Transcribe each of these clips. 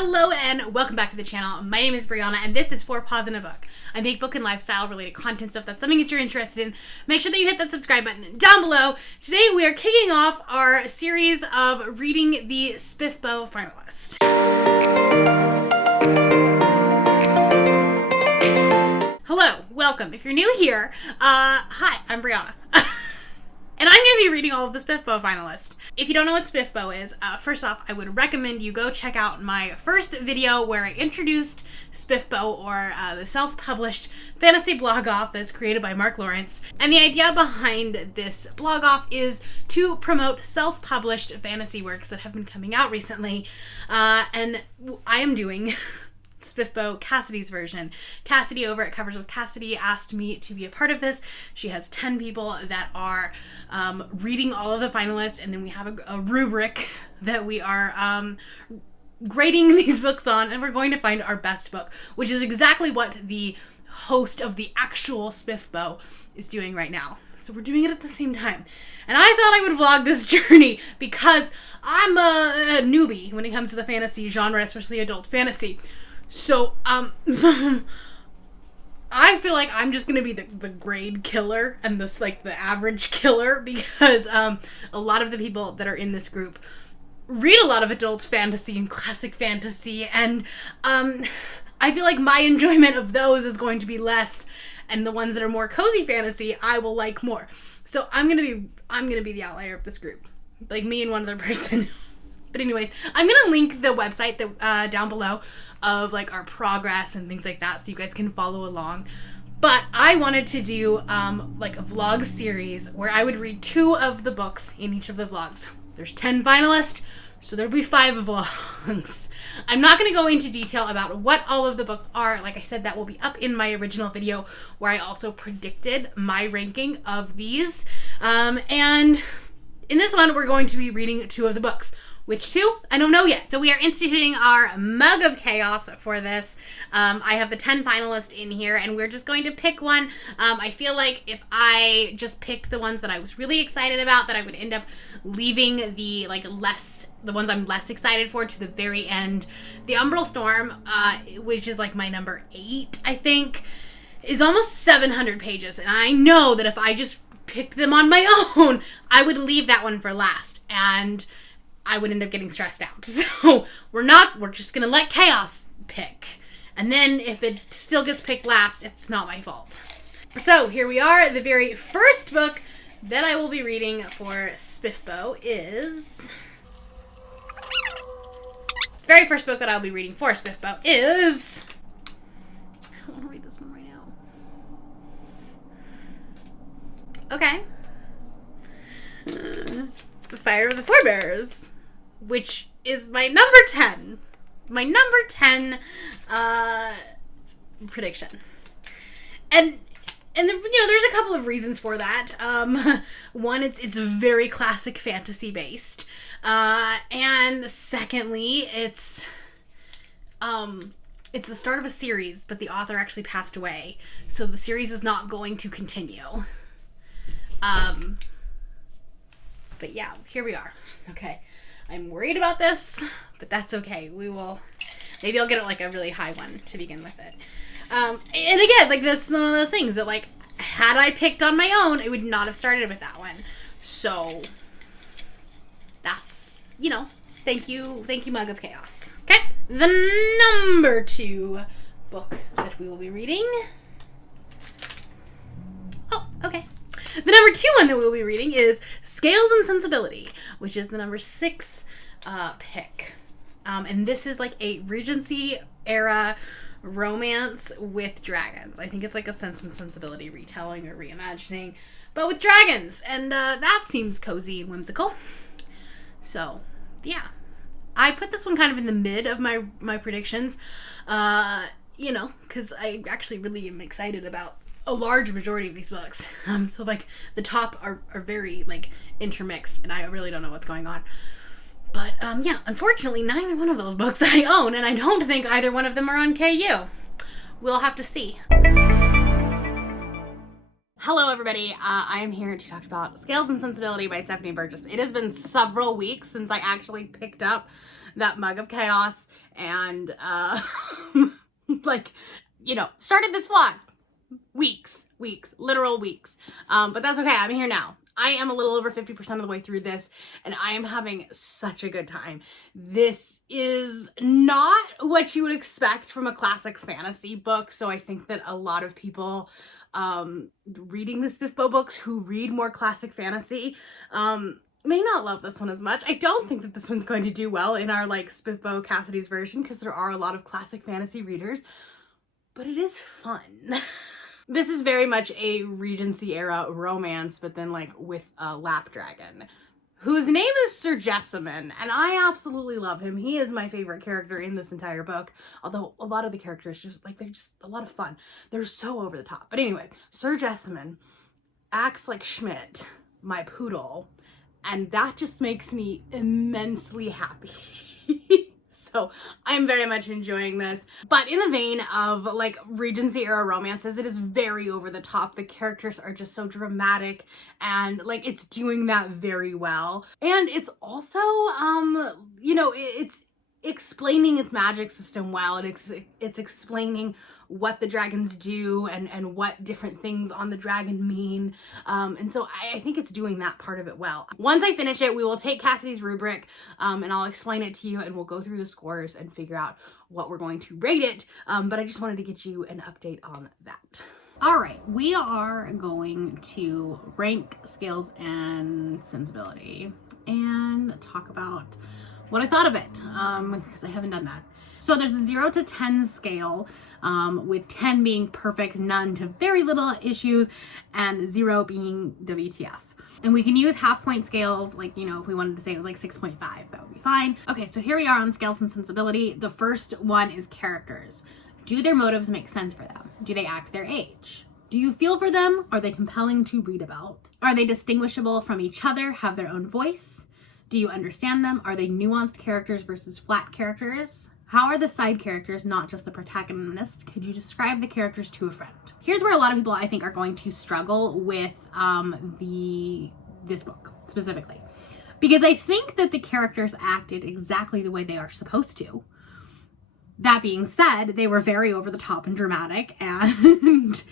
Hello and welcome back to the channel. My name is Brianna and this is For Pause in a Book. I make book and lifestyle related content, so if that's something that you're interested in, make sure that you hit that subscribe button down below. Today we are kicking off our series of reading the SPFBO Finalists. Hello, welcome. If you're new here, hi, I'm Brianna. And I'm going to be reading all of the SPFBO finalists. If you don't know what SPFBO is, first off, I would recommend you go check out my first video where I introduced SPFBO, or the self-published fantasy blog-off that's created by Mark Lawrence. And the idea behind this blog-off is to promote self-published fantasy works that have been coming out recently. And I am doing SPFBO Cassidy's version. Cassidy over at Covers with Cassidy asked me to be a part of this. She has 10 people that are reading all of the finalists, and then we have a rubric that we are grading these books on, and we're going to find our best book, which is exactly what the host of the actual SPFBO is doing right now. So we're doing it at the same time. And I thought I would vlog this journey because I'm a newbie when it comes to the fantasy genre, especially adult fantasy. So, I feel like I'm just gonna be the grade killer and this, like, the average killer because, a lot of the people that are in this group read a lot of adult fantasy and classic fantasy, and, I feel like my enjoyment of those is going to be less, and the ones that are more cozy fantasy, I will like more. So I'm gonna be the outlier of this group. Like, me and one other person. But anyways, I'm going to link the website that down below of, like, our progress and things like that so you guys can follow along. But I wanted to do, like, a vlog series where I would read 2 of the books in each of the vlogs. There's 10 finalists, so there'll be 5 vlogs. I'm not going to go into detail about what all of the books are. Like I said, that will be up in my original video where I also predicted my ranking of these. And in this one, we're going to be reading 2 of the books. Which 2? I don't know yet. So we are instituting our Mug of Chaos for this. I have the 10 finalists in here, and we're just going to pick one. I feel like if I just picked the ones that I was really excited about, that I would end up leaving the ones I'm less excited for to the very end. The Umbral Storm, which is like my number 8, I think, is almost 700 pages. And I know that if I just picked them on my own, I would leave that one for last. And I would end up getting stressed out. So we're just gonna let chaos pick. And then if it still gets picked last, it's not my fault. So here we are. The very first book that I will be reading for SPFBO is... The very first book that I'll be reading for SPFBO is... I want to read this one right now. Okay. The Fire of the Forebears, which is my number 10. My number 10 prediction. And there's a couple of reasons for that. One, it's very classic fantasy based. And secondly, it's the start of a series, but the author actually passed away. So the series is not going to continue. But yeah, here we are. Okay. I'm worried about this, but that's okay. Maybe I'll get it like a really high one to begin with it. And again, like, this is one of those things that, like, had I picked on my own, I would not have started with that one. So that's, thank you, Mug of Chaos. Okay. The number 2 book that we will be reading. Oh, okay. The number 2 one that we'll be reading is Scales and Sensibility, which is the number 6 pick. And this is like a Regency era romance with dragons. I think it's like a Sense and Sensibility retelling or reimagining, but with dragons. And that seems cozy and whimsical. So, yeah. I put this one kind of in the mid of my predictions, because I actually really am excited about a large majority of these books. So, like, the top are very, like, intermixed, and I really don't know what's going on. But, yeah, unfortunately, neither one of those books I own, and I don't think either one of them are on KU. We'll have to see. Hello, everybody. I am here to talk about Scales and Sensibility by Stephanie Burgess. It has been several weeks since I actually picked up that Mug of Chaos, and like, you know, started this vlog weeks, literal weeks. But that's okay. I'm here now. I am a little over 50% of the way through this, and I am having such a good time. This is not what you would expect from a classic fantasy book, so I think that a lot of people reading the SPFBO books who read more classic fantasy may not love this one as much. I don't think that this one's going to do well in our like SPFBO Cassidy's version, because there are a lot of classic fantasy readers, but it is fun. This is very much a Regency era romance, but then like with a lap dragon, whose name is Sir Jessamine, and I absolutely love him. He is my favorite character in this entire book, although a lot of the characters just like, they're just a lot of fun. They're so over the top. But anyway, Sir Jessamine acts like Schmidt, my poodle, and that just makes me immensely happy. So I'm very much enjoying this. But in the vein of like Regency era romances, it is very over the top. The characters are just so dramatic, and like it's doing that very well. And it's also, you know, it's explaining its magic system well. It's explaining what the dragons do and what different things on the dragon mean. And so I think it's doing that part of it well. Once I finish it, we will take Cassidy's rubric and I'll explain it to you, and we'll go through the scores and figure out what we're going to rate it. But I just wanted to get you an update on that. All right, we are going to rank Scales and Sensibility and talk about what I thought of it, because I haven't done that. So there's a 0 to 10 scale, with 10 being perfect, none to very little issues, and 0 being WTF. And we can use half point scales, like, you know, if we wanted to say it was like 6.5, that would be fine. Okay, so here we are on Scales and Sensibility. The first one is characters. Do their motives make sense for them? Do they act their age? Do you feel for them? Are they compelling to read about? Are they distinguishable from each other, have their own voice? Do you understand them? Are they nuanced characters versus flat characters? How are the side characters, not just the protagonist? Could you describe the characters to a friend? Here's where a lot of people, I think, are going to struggle with this book specifically. Because I think that the characters acted exactly the way they are supposed to. That being said, they were very over the top and dramatic, and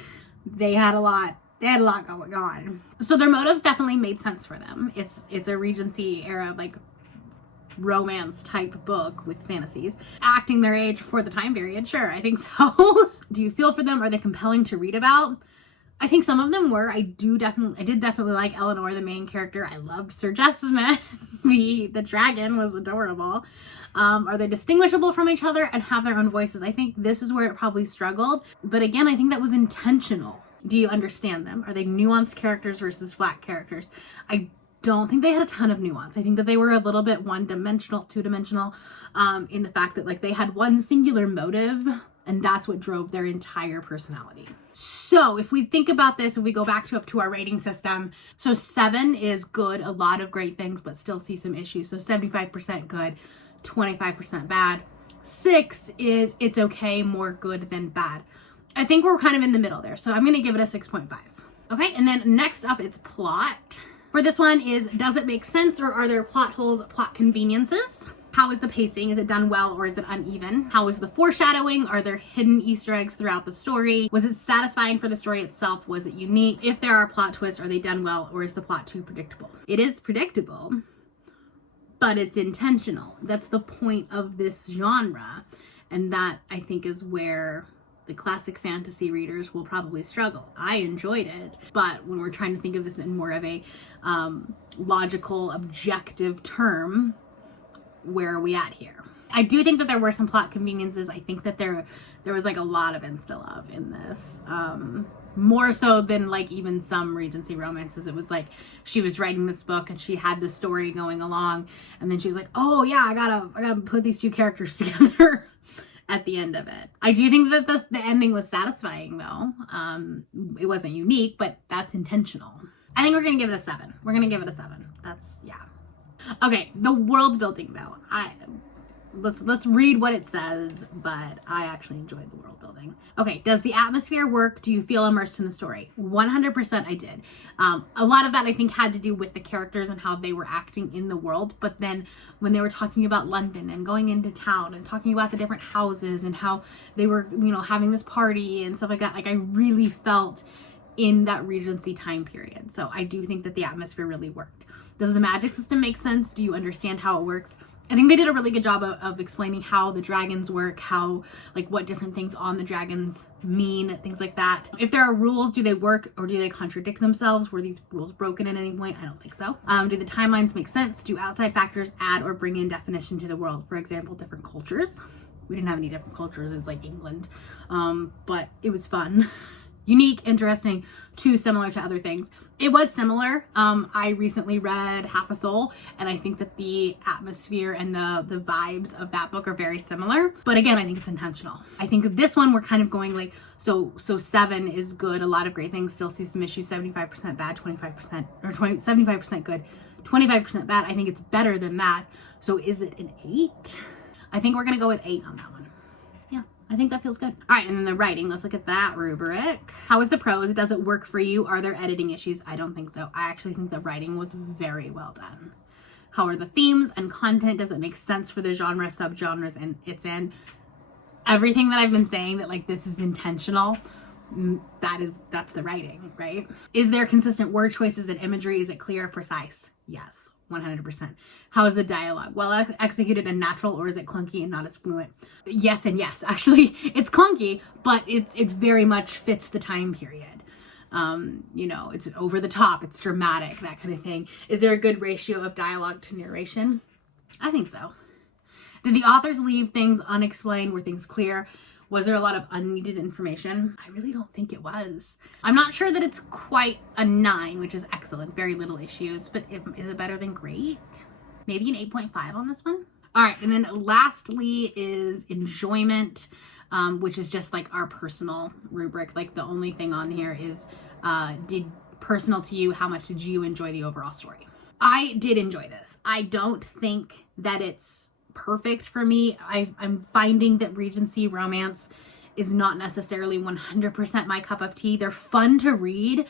they had a lot going on. So their motives definitely made sense for them. It's a Regency era, like, romance type book with fantasies. Acting their age for the time period, sure, I think so. Do you feel for them? Are they compelling to read about? I think some of them were. I did definitely like Eleanor, the main character. I loved Sir Jessamine. The dragon was adorable. Are they distinguishable from each other and have their own voices? I think this is where it probably struggled. But again, I think that was intentional. Do you understand them? Are they nuanced characters versus flat characters? I don't think they had a ton of nuance. I think that they were a little bit one-dimensional, two-dimensional, in the fact that like they had one singular motive, and that's what drove their entire personality. So if we think about this, if we go back up to our rating system, so 7 is good, a lot of great things, but still see some issues. So 75% good, 25% bad. 6 is it's okay, more good than bad. I think we're kind of in the middle there, so I'm going to give it a 6.5. Okay, and then next up, it's plot. For this one is, does it make sense, or are there plot holes, plot conveniences? How is the pacing? Is it done well, or is it uneven? How is the foreshadowing? Are there hidden Easter eggs throughout the story? Was it satisfying for the story itself? Was it unique? If there are plot twists, are they done well, or is the plot too predictable? It is predictable, but it's intentional. That's the point of this genre, and that, I think, is where the classic fantasy readers will probably struggle. I enjoyed it, but when we're trying to think of this in more of a logical, objective term, where are we at here? I do think that there were some plot conveniences. I think that there was like a lot of insta-love in this. More so than like even some Regency romances. It was like she was writing this book and she had the story going along, and then she was like, oh yeah, I gotta put these two characters together at the end of it. I do think that the ending was satisfying though. It wasn't unique, but that's intentional. I think we're gonna give it a 7. We're gonna give it a 7. That's, yeah. Okay, the world building though. Let's read what it says, but I actually enjoyed the world building. building. Okay, does the atmosphere work? Do you feel immersed in the story? 100% I did. A lot of that I think had to do with the characters and how they were acting in the world. But then when they were talking about London and going into town and talking about the different houses and how they were, you know, having this party and stuff like that, like I really felt in that Regency time period. So I do think that the atmosphere really worked. Does the magic system make sense? Do you understand how it works? I think they did a really good job of explaining how the dragons work, how, like, what different things on the dragons mean, things like that. If there are rules, do they work or do they contradict themselves? Were these rules broken at any point? I don't think so. Do the timelines make sense? Do outside factors add or bring in definition to the world? For example, different cultures. We didn't have any different cultures. It's like England. But it was fun. Unique, interesting, too similar to other things. It was similar. I recently read Half a Soul, and I think that the atmosphere and the vibes of that book are very similar. But again, I think it's intentional. I think this one we're kind of going like, so 7 is good, a lot of great things, still see some issues, 75% bad, 25%, or 75% good, 25% bad. I think it's better than that. So is it an 8? I think we're gonna go with 8 on that one. I think that feels good. All right, and then the writing. Let's look at that rubric. How is the prose? Does it work for you? Are there editing issues? I don't think so. I actually think the writing was very well done. How are the themes and content? Does it make sense for the genre, subgenres, and it's in? Everything that I've been saying that like this is intentional, that's the writing, right? Is there consistent word choices and imagery? Is it clear, precise? Yes. 100%. How is the dialogue? Well executed and natural, or is it clunky and not as fluent? Yes and yes. Actually, it's clunky, but it's very much fits the time period. You know, it's over the top, it's dramatic, that kind of thing. Is there a good ratio of dialogue to narration? I think so. Did the authors leave things unexplained? Were things clear? Was there a lot of unneeded information? I really don't think it was. I'm not sure that it's quite a 9, which is excellent. Very little issues, but is it better than great? Maybe an 8.5 on this one. All right, and then lastly is enjoyment, which is just like our personal rubric. Like the only thing on here is, personal to you, how much did you enjoy the overall story? I did enjoy this. I don't think that it's perfect for me. I'm finding that Regency romance is not necessarily 100% my cup of tea. They're fun to read,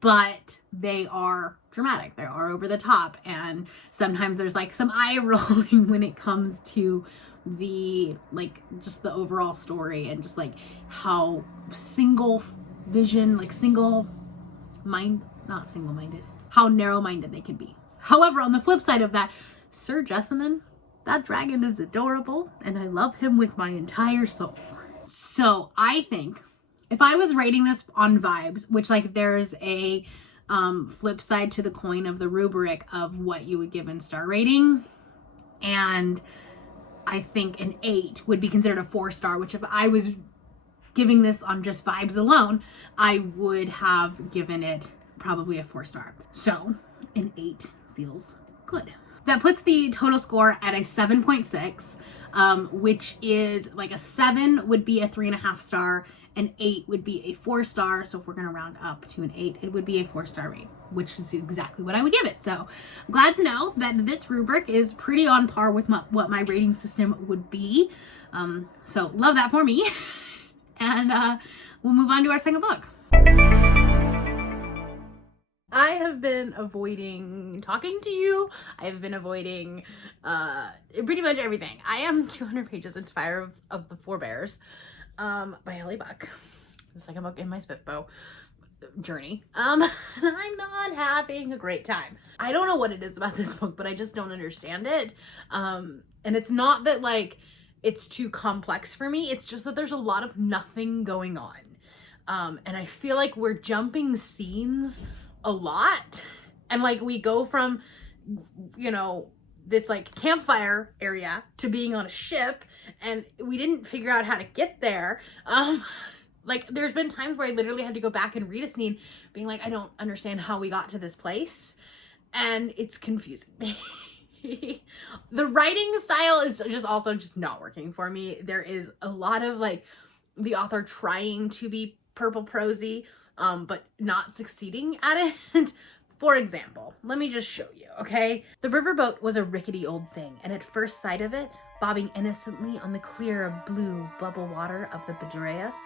but they are dramatic. They are over the top, and sometimes there's like some eye rolling when it comes to the like just the overall story and just like how single vision, like not single-minded, how narrow-minded they can be. However, on the flip side of that, Sir Jessamine, that dragon is adorable, and I love him with my entire soul. So I think if I was rating this on vibes, which like there's a flip side to the coin of the rubric of what you would give in star rating, and I think an 8 would be considered a 4-star, which if I was giving this on just vibes alone, I would have given it probably a 4-star. So an 8 feels good. That puts the total score at a 7.6, which is like a 7 would be a 3.5 star, an 8 would be a 4-star. So if we're going to round up to an 8, it would be a 4-star rate, which is exactly what I would give it. So I'm glad to know that this rubric is pretty on par with what my rating system would be. So love that for me. And we'll move on to our second book. I have been avoiding talking to you. I have been avoiding pretty much everything. I am 200 pages into Fire of the Forebears by Ellie Buck. The second book in my SPFBO journey. And I'm not having a great time. I don't know what it is about this book, but I just don't understand it. And it's not that like it's too complex for me. It's just that there's a lot of nothing going on. And I feel like we're jumping scenes a lot, and like we go from, you know, this like campfire area to being on a ship, and we didn't figure out how to get there. Like there's been times where I literally had to go back and read a scene being like, I don't understand how we got to this place, and it's confusing me. The writing style is just not working for me. There is a lot of like the author trying to be purple prosy, but not succeeding at it For example, let me just show you, okay? The riverboat was a rickety old thing, and at first sight of it, bobbing innocently on the clear blue bubble water of the Bedreus,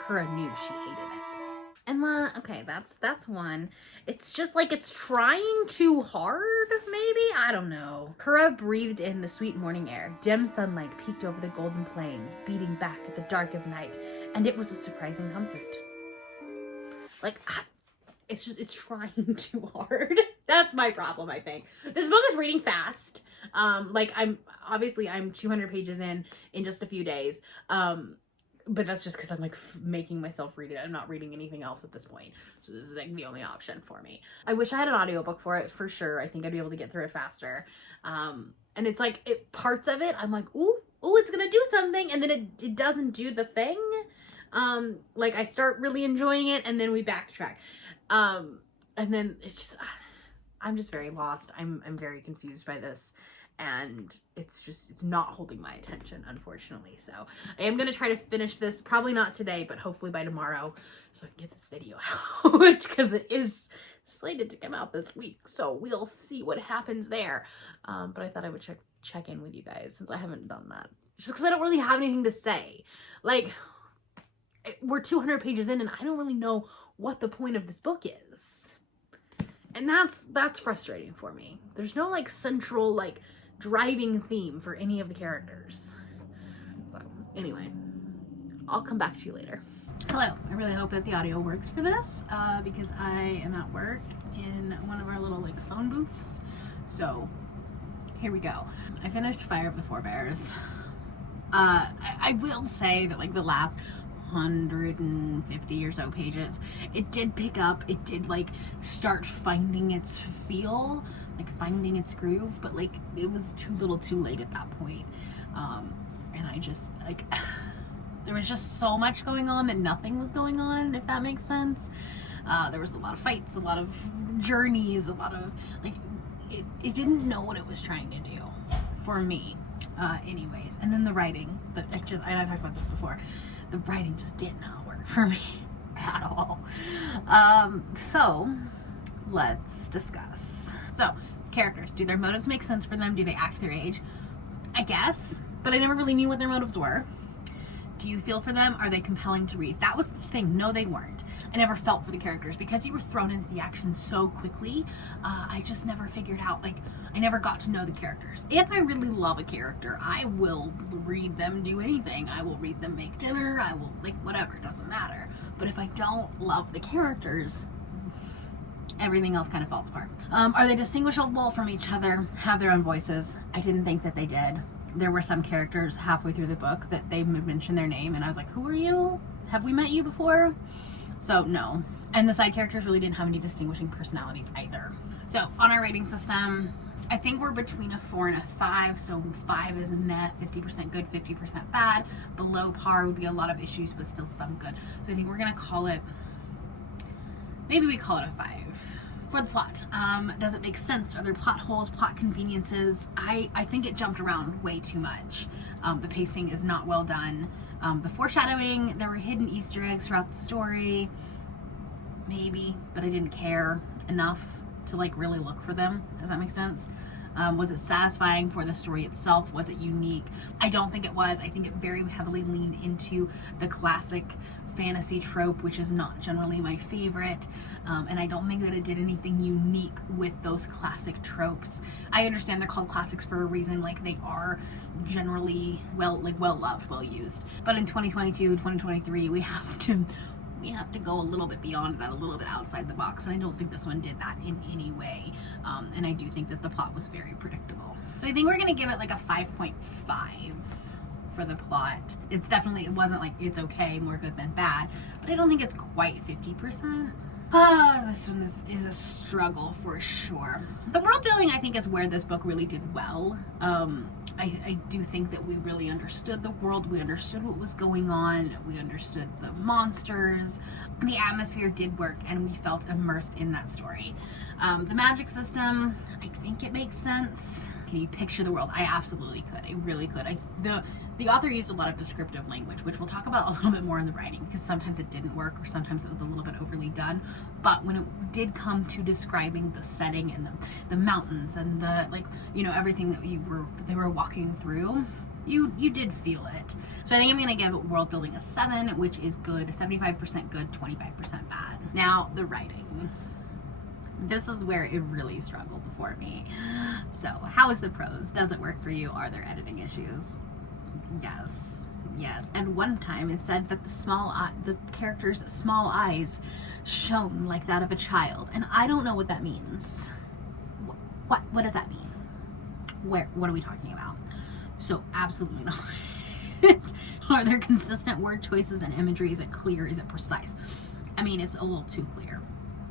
Kura knew she hated it. And okay, that's one. It's just like it's trying too hard, maybe? I don't know. Kura breathed in the sweet morning air. Dim sunlight peeked over the golden plains, beating back at the dark of night, and it was a surprising comfort. Like, it's trying too hard. That's my problem, I think. This book is reading fast. Like I'm 200 pages in just a few days. But that's just because I'm like making myself read it. I'm not reading anything else at this point. So this is like the only option for me. I wish I had an audiobook for it for sure. I think I'd be able to get through it faster. And it's like parts of it, I'm like, ooh, it's gonna do something, and then it doesn't do the thing. Like I start really enjoying it, and then we backtrack. And then it's just, I'm just very lost. I'm very confused by this, and it's not holding my attention, unfortunately. So I am going to try to finish this, probably not today, but hopefully by tomorrow, so I can get this video out, because it is slated to come out this week. So we'll see what happens there. But I thought I would check in with you guys, since I haven't done that. Just because I don't really have anything to say. Like, we're 200 pages in, and I don't really know what the point of this book is. And that's frustrating for me. There's no like central like driving theme for any of the characters. So anyway, I'll come back to you later. Hello, I really hope that the audio works for this, because I am at work in one of our little like phone booths. So here we go. I finished Fire of the Forebears. I will say that like the last 150 or so pages, it did pick up, it did like start finding its feel, like finding its groove, but like it was too little too late at that point. And I just like there was just so much going on that nothing was going on, if that makes sense. There was a lot of fights, a lot of journeys, a lot of like it didn't know what it was trying to do for me, anyways. And then the writing, I've talked about this before, the writing just did not work for me at all. So let's discuss. So characters, do their motives make sense for them? Do they act their age? I guess, but I never really knew what their motives were. Do you feel for them? Are they compelling to read? That was the thing. No, they weren't. I never felt for the characters because you were thrown into the action so quickly. I just never figured out, like, I never got to know the characters. If I really love a character, I will read them do anything. I will read them make dinner. I will, like, whatever. It doesn't matter. But if I don't love the characters, everything else kind of falls apart. Are they distinguishable from each other? Have their own voices? I didn't think that they did. There were some characters halfway through the book that they mentioned their name, and I was like, who are you? Have we met you before? So no. And the side characters really didn't have any distinguishing personalities either. So on our rating system, I think we're between a 4 and a 5. So 5 is meh, 50% good, 50% bad. Below par would be a lot of issues, but still some good. So I think we're gonna call it, maybe we call it a 5. For the plot, does it make sense? Are there plot holes, plot conveniences? I think it jumped around way too much. The pacing is not well done. The foreshadowing, there were hidden Easter eggs throughout the story. Maybe, but I didn't care enough to like really look for them. Does that make sense? Was it satisfying for the story itself? Was it unique? I don't think it was. I think it very heavily leaned into the classic fantasy trope, which is not generally my favorite, and I don't think that it did anything unique with those classic tropes. I understand they're called classics for a reason, like they are generally well loved, well used, but in 2022, 2023, we have to go a little bit beyond that, a little bit outside the box, and I don't think this one did that in any way. And I do think that the plot was very predictable. So I think we're gonna give it like a 5.5 for the plot. It wasn't like it's okay, more good than bad, but I don't think it's quite 50%. This one is a struggle for sure. The world building, I think, is where this book really did well. I do think that we really understood the world, we understood what was going on, we understood the monsters, the atmosphere did work, and we felt immersed in that story. The magic system, I think it makes sense. Can you picture the world? I absolutely could. I really could. The author used a lot of descriptive language, which we'll talk about a little bit more in the writing, because sometimes it didn't work or sometimes it was a little bit overly done. But when it did come to describing the setting and the mountains and the, like, you know, everything that they were walking through, you did feel it. So I think I'm going to give world building a 7, which is good, 75% good, 25% bad. Now, the writing. This is where it really struggled for me. So, how is the prose? Does it work for you? Are there editing issues? Yes. Yes. And one time it said that the character's small eyes shone like that of a child. And I don't know what that means. What does that mean? What are we talking about? So, absolutely not. Are there consistent word choices and imagery? Is it clear? Is it precise? I mean, it's a little too clear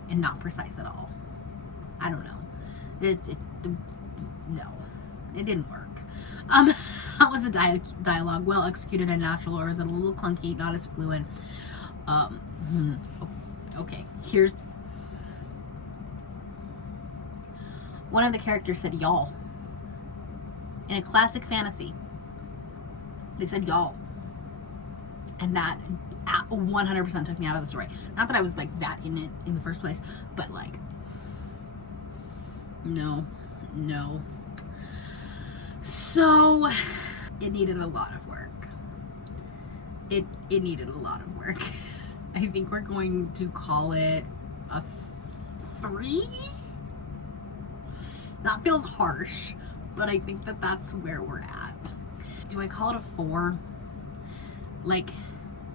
and not precise at all. I don't know. No, it didn't work. How was the dialogue? Well executed and natural, or is it a little clunky, not as fluent? Okay, here's one of the characters said y'all. In a classic fantasy, they said y'all. And that 100% took me out of the story. Not that I was like that in it in the first place, but like, no. So it needed a lot of work. It needed a lot of work. I think we're going to call it a 3. That feels harsh, but I think that that's where we're at. Do I call it a 4? Like,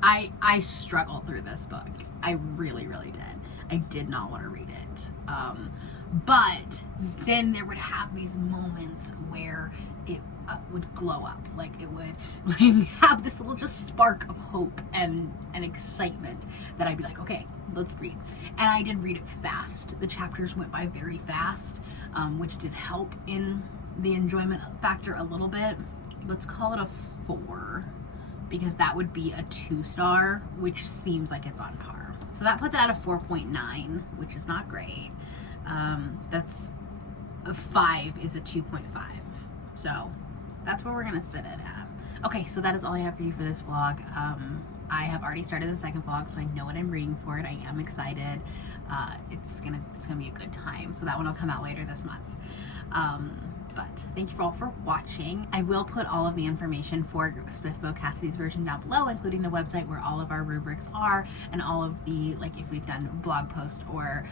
I struggled through this book. I really, really did. I did not want to read it. But then there would have these moments where it would glow up. Like, it would like have this little just spark of hope and excitement that I'd be like, okay, let's read. And I did read it fast. The chapters went by very fast, which did help in the enjoyment factor a little bit. Let's call it a 4. Because that would be a 2-star, which seems like it's on par. So that puts it at a 4.9, which is not great. That's a 5 is a 2.5. So that's where we're gonna sit it at. Okay, so that is all I have for you for this vlog. I have already started the second vlog, so I know what I'm reading for it. I am excited. It's gonna be a good time. So that one will come out later this month. But thank you all for watching. I will put all of the information for SPFBO Cassidy's version down below, including the website where all of our rubrics are, and all of the, like, if we've done blog posts or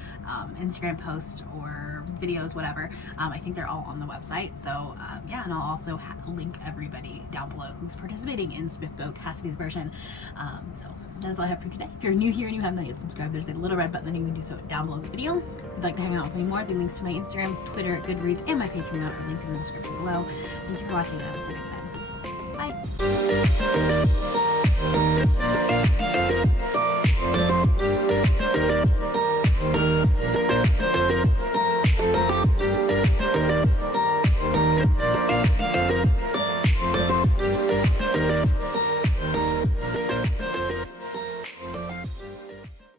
Instagram posts or videos, whatever. I think they're all on the website. So yeah, and I'll also link everybody down below who's participating in SPFBO Cassidy's version. So that's all I have for today. If you're new here and you have not yet subscribed, there's a little red button and you can do so down below the video. If you'd like to hang out with me more, the links to my Instagram, Twitter, Goodreads, and my Patreon are linked in the description below. Thank you for watching, and I will see you next time. Bye!